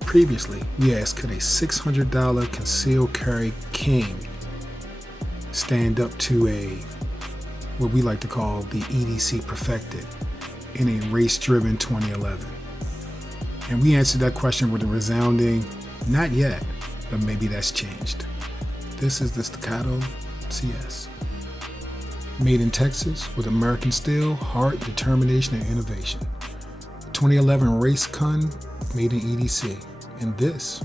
Previously, we asked, could a $600 concealed carry king stand up to what we like to call the EDC perfected in a race-driven 2011? And we answered that question with a resounding, not yet, but maybe that's changed. This is the Staccato CS. Made in Texas with American steel, heart, determination, and innovation. The 2011 race gun made in EDC. And this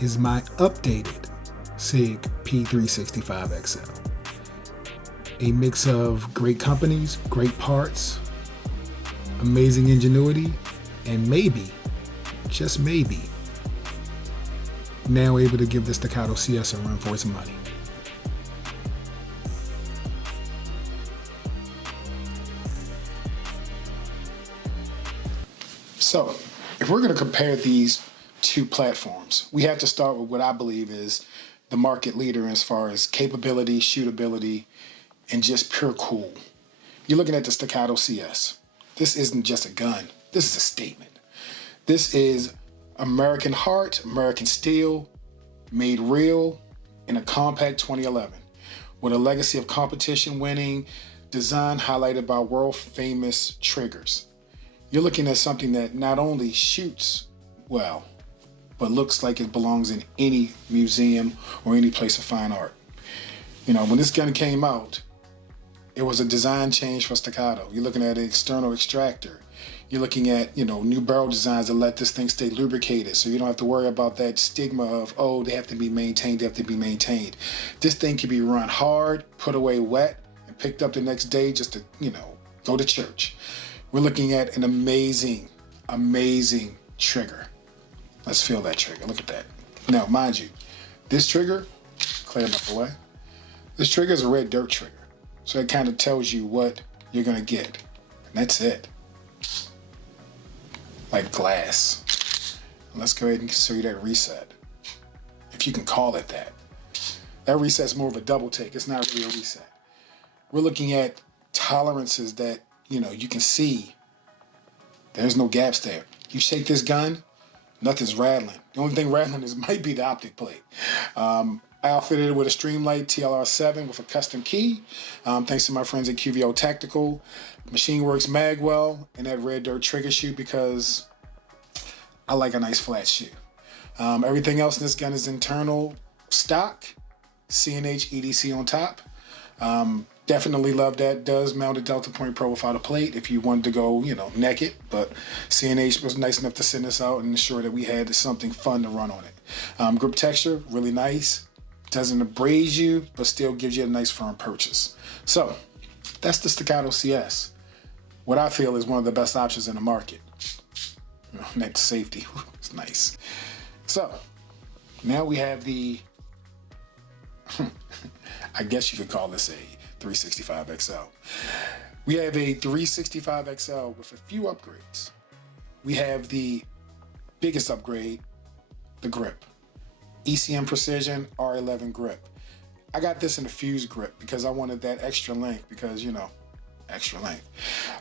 is my updated SIG P365 XL. A mix of great companies, great parts, amazing ingenuity, and maybe, just maybe, now able to give the Staccato CS a run for its money. So, if we're going to compare these two platforms, we have to start with what I believe is the market leader as far as capability, shootability, and just pure cool. You're looking at the Staccato CS. This isn't just a gun. This is a statement. This is American heart, American steel, made real in a compact 2011 with a legacy of competition winning, design highlighted by world famous triggers. You're looking at something that not only shoots well, but looks like it belongs in any museum or any place of fine art. You know, when this gun came out, it was a design change for Staccato. You're looking at an external extractor. You're looking at, new barrel designs that let this thing stay lubricated, so you don't have to worry about that stigma of, oh, they have to be maintained, This thing can be run hard, put away wet, and picked up the next day just to, go to church. We're looking at an amazing, amazing trigger. Let's feel that trigger. Look at that. Now, mind you, this trigger, clear it up away. This trigger is a red dirt trigger. So it kind of tells you what you're going to get. And that's it. Like glass. Let's go ahead and show you that reset. If you can call it that. That reset's more of a double take. It's not really a reset. We're looking at tolerances that, you can see. There's no gaps there. You shake this gun, nothing's rattling. The only thing rattling might be the optic plate. I outfitted it with a Streamlight TLR7 with a custom key. Thanks to my friends at QVO Tactical, Machine Works Magwell, and that red dirt trigger shoe because I like a nice flat shoe. Everything else in this gun is internal stock, CNH EDC on top. Definitely love that. Does mount a Delta Point Pro without a plate if you wanted to go, naked. But CNH was nice enough to send us out and ensure that we had something fun to run on it. Grip texture, really nice. Doesn't abrade you, but still gives you a nice firm purchase. So, that's the Staccato CS. What I feel is one of the best options in the market. Next to safety, it's nice. So, now we have the, I guess you could call this a 365 XL. We have a 365 XL with a few upgrades. We have the biggest upgrade, the grip. ECM Precision R11 grip. I got this in a fused grip because I wanted that extra length because, extra length.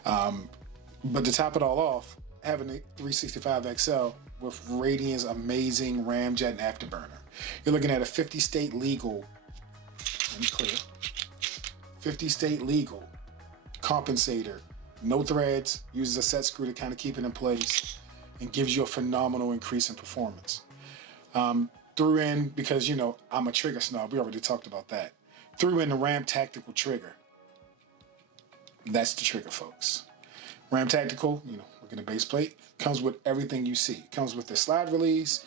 But to top it all off, having a 365 XL with Radian's amazing Ramjet and afterburner. You're looking at a 50 state legal, let me clear, 50 state legal compensator, no threads, uses a set screw to kind of keep it in place and gives you a phenomenal increase in performance. Threw in, because I'm a trigger snob, we already talked about that. Threw in the Ramm Tactical trigger. That's the trigger, folks. Ramm Tactical, look at the base plate, comes with everything you see. Comes with the slide release,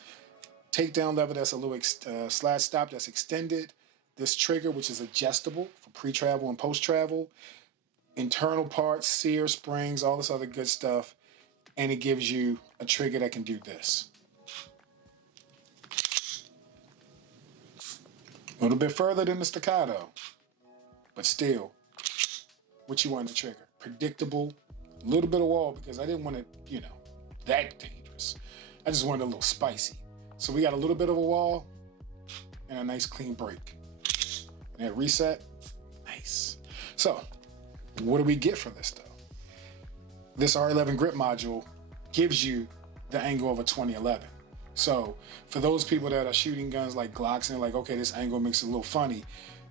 takedown lever that's a little slide stop that's extended. This trigger, which is adjustable for pre-travel and post-travel. Internal parts, sear, springs, all this other good stuff. And it gives you a trigger that can do this. A little bit further than the Staccato, but still, what you want in the trigger. Predictable, a little bit of wall because I didn't want it, that dangerous. I just wanted a little spicy. So we got a little bit of a wall and a nice clean break. And that reset, nice. So, what do we get for this though? This R11 grip module gives you the angle of a 2011. So for those people that are shooting guns like Glocks and like, okay, this angle makes it a little funny,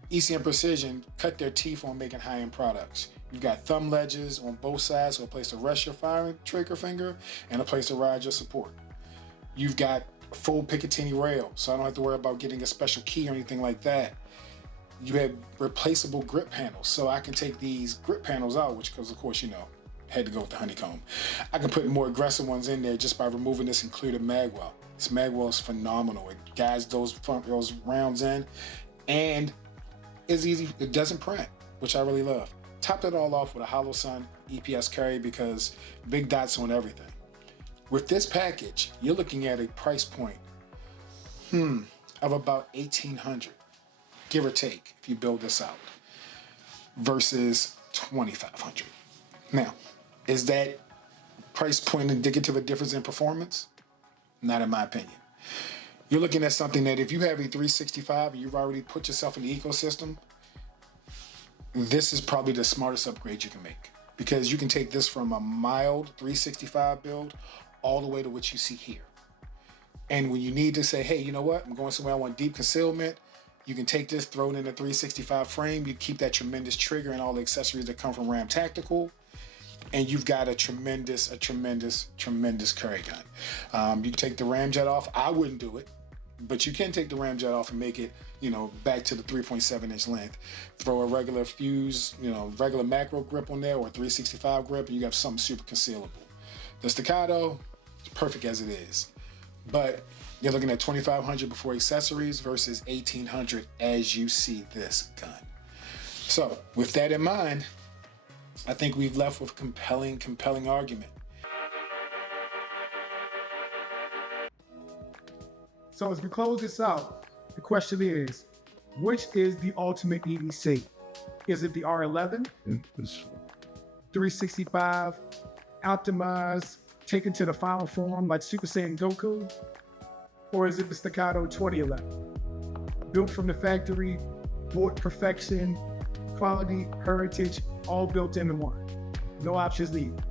ECM Precision cut their teeth on making high-end products. You've got thumb ledges on both sides, so a place to rest your firing trigger finger and a place to ride your support. You've got full Picatinny rail, so I don't have to worry about getting a special key or anything like that. You have replaceable grip panels, so I can take these grip panels out, which, because of course, you know, had to go with the honeycomb. I can put more aggressive ones in there just by removing this included magwell. This magwell is phenomenal. It guides those rounds in, and it's easy. It doesn't print, which I really love. Top it all off with a Hollow Sun EPS carry because big dots on everything. With this package, you're looking at a price point of about $1,800, give or take, if you build this out, versus $2,500. Now, is that price point indicative of difference in performance? Not in my opinion. You're looking at something that if you have a 365 and you've already put yourself in the ecosystem, this is probably the smartest upgrade you can make, because you can take this from a mild 365 build all the way to what you see here. And when you need to say, hey, you know what, I'm going somewhere I want deep concealment, you can take this, throw it in a 365 frame, you keep that tremendous trigger and all the accessories that come from Ramm Tactical, and you've got a tremendous carry gun. You can take the Ramjet off. I wouldn't do it, but you can take the Ramjet off and make it, you know, back to the 3.7 inch length. Throw a regular fuse, you know, regular macro grip on there or 365 grip, and you have something super concealable. The Staccato, it's perfect as it is, but you're looking at $2,500 before accessories versus $1,800 as you see this gun. So with that in mind, I think we've left with compelling argument. So as we close this out, the question is, which is the ultimate EDC? Is it the R11, 365, optimized, taken to the final form like Super Saiyan Goku? Or is it the Staccato 2011? Built from the factory, bought perfection, quality, heritage, all built into one. No options needed.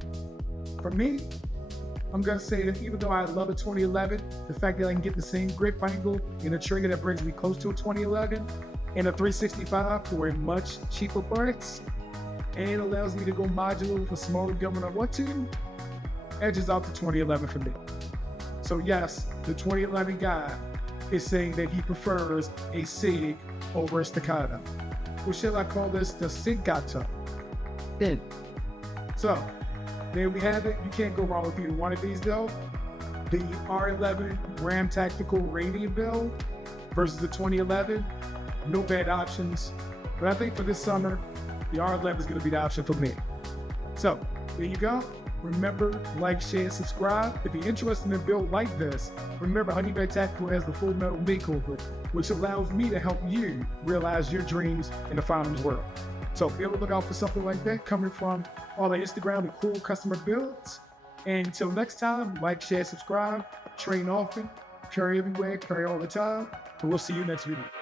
For me, I'm gonna say that even though I love a 2011, the fact that I can get the same grip angle in a trigger that brings me close to a 2011 and a 365 for a much cheaper price, and allows me to go modular with a smaller gun when I want to, edges out the 2011 for me. So yes, the 2011 guy is saying that he prefers a SIG over a Staccato. Or shall I call this the Staccato? So, there we have it. You can't go wrong with either one of these though. The R11 Ramm Tactical Radian build versus the 2011. No bad options. But I think for this summer, the R11 is going to be the option for me. So, there you go. Remember, like, share, subscribe. If you're interested in a build like this, remember Ramm Tactical has the full metal makeover, which allows me to help you realize your dreams in the firearms world. So be on the lookout for something like that coming from all the Instagram and cool customer builds. And until next time, like, share, subscribe, train often, carry everywhere, carry all the time, and we'll see you next video.